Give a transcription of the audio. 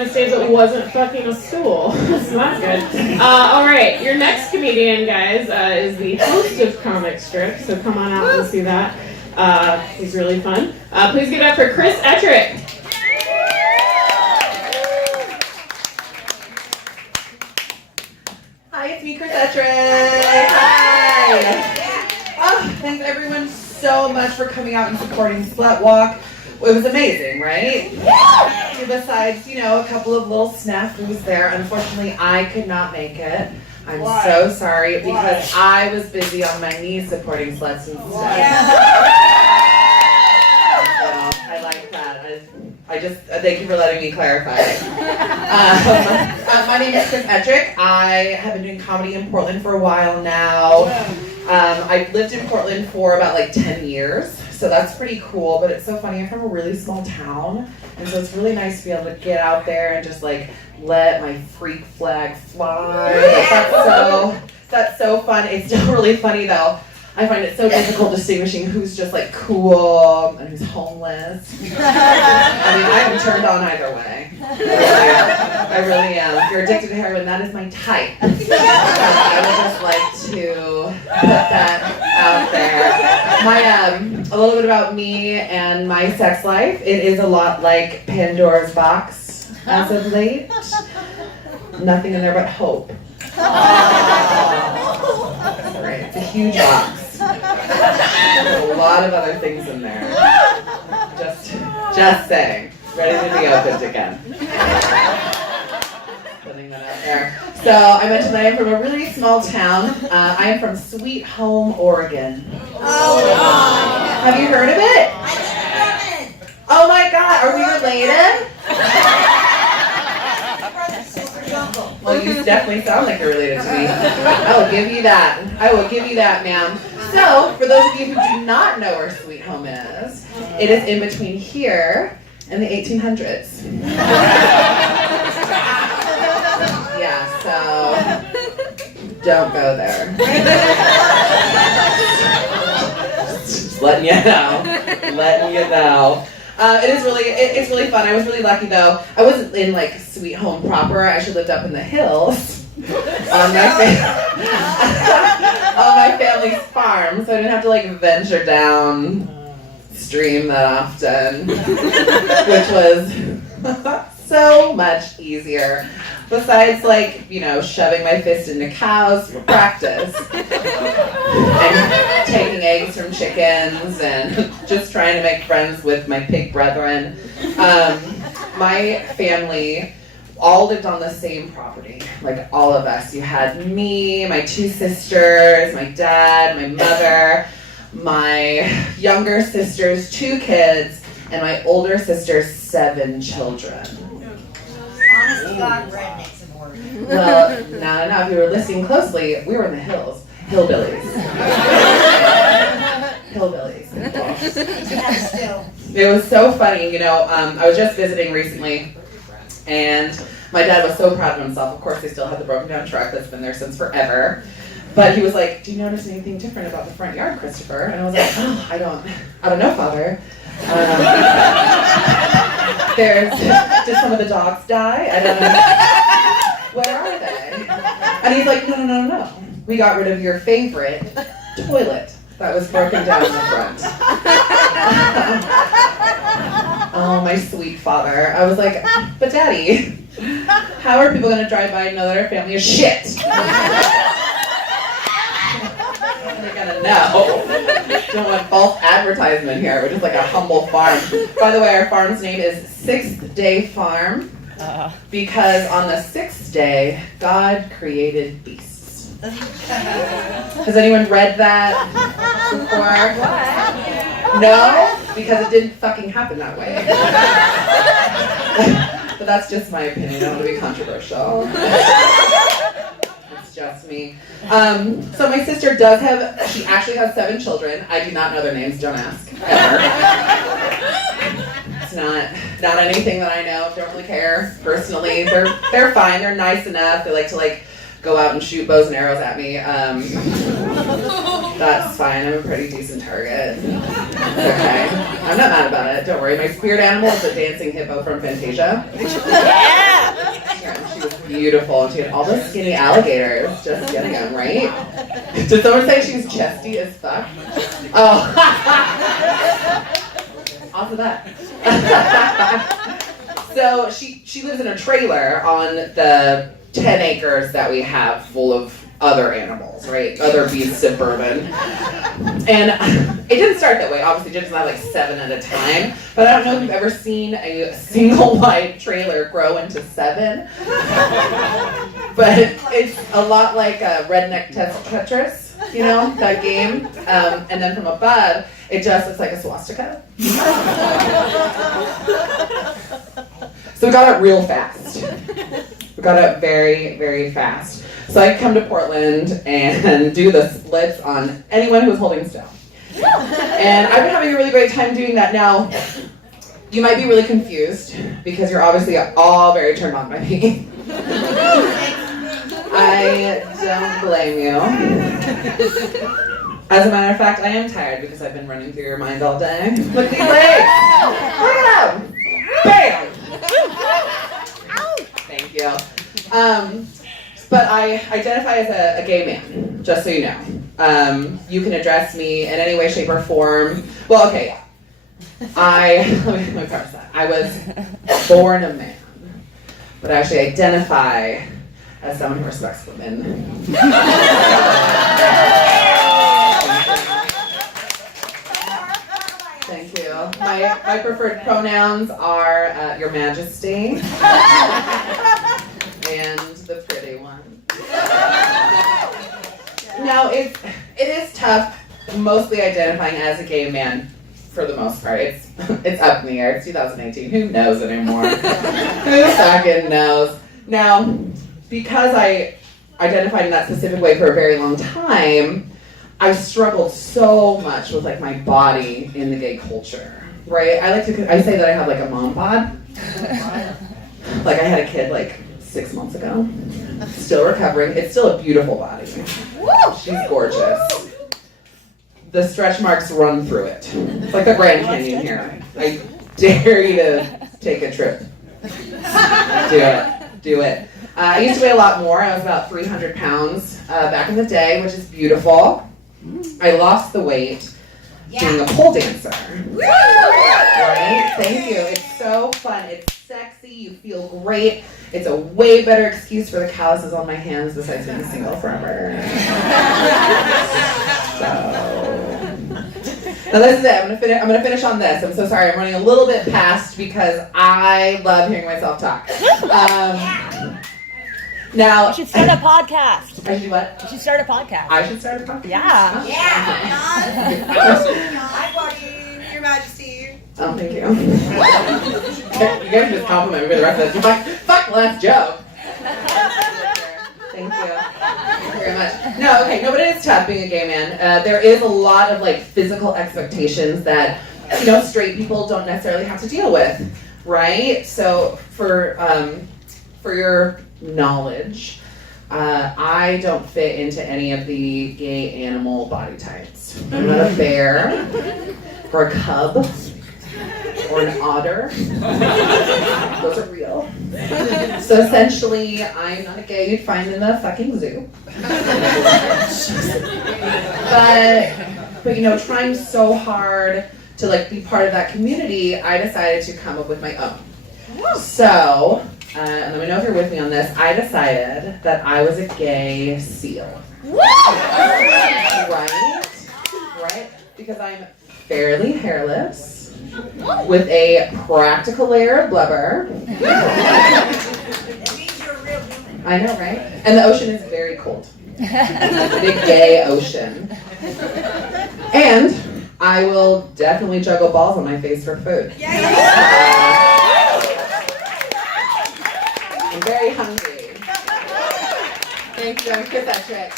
United States that wasn't fucking a stool. So that's good. Alright, your next comedian, guys, is the host of Comic Strip, so come on out and see that. He's really fun. Please give it up for Chris Ettrick. Hi, it's me, Chris Ettrick. Hi. Oh, thanks everyone so much for coming out and supporting Slutwalk. It was amazing, right? Yeah. Besides, a couple of little snafus there. Unfortunately, I could not make it. I'm so sorry because I was busy on my knees supporting sluts instead. I like that. I just thank you for letting me clarify. My name is Chris Ettrick. I have been doing comedy in Portland for a while now. I've lived in Portland for about 10 years, so that's pretty cool, but it's so funny. I'm from a really small town, and so it's really nice to be able to get out there and just let my freak flag fly. That's so fun. It's still really funny though. I find it so difficult distinguishing who's just cool and who's homeless. I am turned on either way. I really am. If you're addicted to heroin, that is my type. I would just like to put that out there. A little bit about me and my sex life. It is a lot like Pandora's box as of late. Nothing in there but hope. Right, it's a huge box. There's a lot of other things in there. Just saying. Ready to be opened again. Putting that out there. So I mentioned that I'm from a really small town. I am from Sweet Home, Oregon. Oh, have you heard of it? Oh my God, are we related? Well, you definitely sound like you're related to me. I will give you that. I will give you that, ma'am. So, for those of you who do not know where Sweet Home is, it is in between here and the 1800s. Yeah, so don't go there. Just letting you know. Letting you know. It's really fun. I was really lucky though. I wasn't in Sweet Home proper. I actually lived up in the hills on my family's farm, so I didn't have to venture downstream that often, which was so much easier. Besides, shoving my fist into cows for practice, and taking eggs from chickens, and just trying to make friends with my pig brethren. My family all lived on the same property, all of us. You had me, my two sisters, my dad, my mother, my younger sister's 2 kids, and my older sister's 7 children. Honest to God, rednecks in Oregon. Well, no. If you were listening closely, we were in the hills. Hillbillies. Hillbillies. It was so funny, I was just visiting recently, and my dad was so proud of himself. Of course, they still have the broken down truck that's been there since forever. But he was like, "Do you notice anything different about the front yard, Christopher?" And I was like, "Oh, I don't know, Father. Did some of the dogs die? I don't know. Where are they?" And he's like, No. We got rid of your favorite toilet that was broken down in the front. Oh, my sweet father. I was like, "But Daddy, how are people going to drive by and know that our family is shit?" They're gonna know. Don't want false advertisement here. We're just a humble farm. By the way, our farm's name is 6th Day Farm because on the 6th day, God created beasts. Has anyone read that before? No? Because it didn't fucking happen that way. But that's just my opinion. I don't want to be controversial. It's just me. So my sister she actually has 7 children. I do not know their names, don't ask. Ever. It's not anything that I know. Don't really care personally. They're fine. They're nice enough. They like to go out and shoot bows and arrows at me. That's fine. I'm a pretty decent target. It's okay. I'm not mad about it. Don't worry. My spirit animal is a dancing hippo from Fantasia. Yeah! beautiful. And she had all those skinny alligators. Just getting them, right? Did someone say she's chesty as fuck? Oh. Off of that. So she lives in a trailer on the 10 acres that we have full of other animals, right? Other beasts of bourbon. And it didn't start that way. Obviously, Jim's not like 7 at a time. But I don't know if you've ever seen a single wide trailer grow into 7. But it's a lot like a redneck Tetris, you know, that game. And then from above, it just looks like a swastika. So we got it real fast. We got it very, very fast. So I come to Portland and do the splits on anyone who's holding still. And I've been having a really great time doing that. Now, you might be really confused because you're obviously all very turned on by me. I don't blame you. As a matter of fact, I am tired because I've been running through your mind all day. Look at these legs! Look at them! Bam! Thank you. But I identify as a gay man, just so you know. You can address me in any way, shape, or form. Well, okay, let me preface that. I was born a man, but I actually identify as someone who respects women. Thank you. My preferred pronouns are Your Majesty and the pretty one. Now, it is tough, mostly identifying as a gay man for the most part. It's up in the air. It's 2018. Who knows anymore? Who fucking knows? Now, because I identified in that specific way for a very long time, I struggled so much with like my body in the gay culture, right? I say that I have like a mom bod. Like I had a kid like 6 months ago. Still recovering. It's still a beautiful body. She's gorgeous. The stretch marks run through it. It's like the Grand Canyon here. I dare you to take a trip. Do it. I used to weigh a lot more. I was about 300 pounds back in the day, which is beautiful. I lost the weight being a pole dancer. Right? Thank you. It's so fun. It's sexy. You feel great. It's a way better excuse for the calluses on my hands besides being single forever. So now this is it. I'm gonna finish on this. I'm so sorry. I'm running a little bit past because I love hearing myself talk. Now You should start a podcast. I should do what? You should start a podcast. I should start a podcast. Yeah. Hi, Buddy, Your Majesty. Oh, thank you. You guys just compliment me for the rest of this. Fuck last joke. Thank you. Thank you very much. No, okay, no, but it is tough being a gay man. There is a lot of like physical expectations that, you know, straight people don't necessarily have to deal with, right? So for your knowledge, I don't fit into any of the gay animal body types. I'm not a bear or a cub or an otter. Those are real. So essentially, I'm not a gay you'd find in the fucking zoo. But you know, trying so hard to like be part of that community, I decided to come up with my own. So, and let me know if you're with me on this, I decided that I was a gay seal. Right? Because I'm fairly hairless, with a practical layer of blubber. That means you're a real human. I know, right? And the ocean is very cold. It's a big gay ocean. And I will definitely juggle balls on my face for food. I'm very hungry. Thank you. Kiss that trick.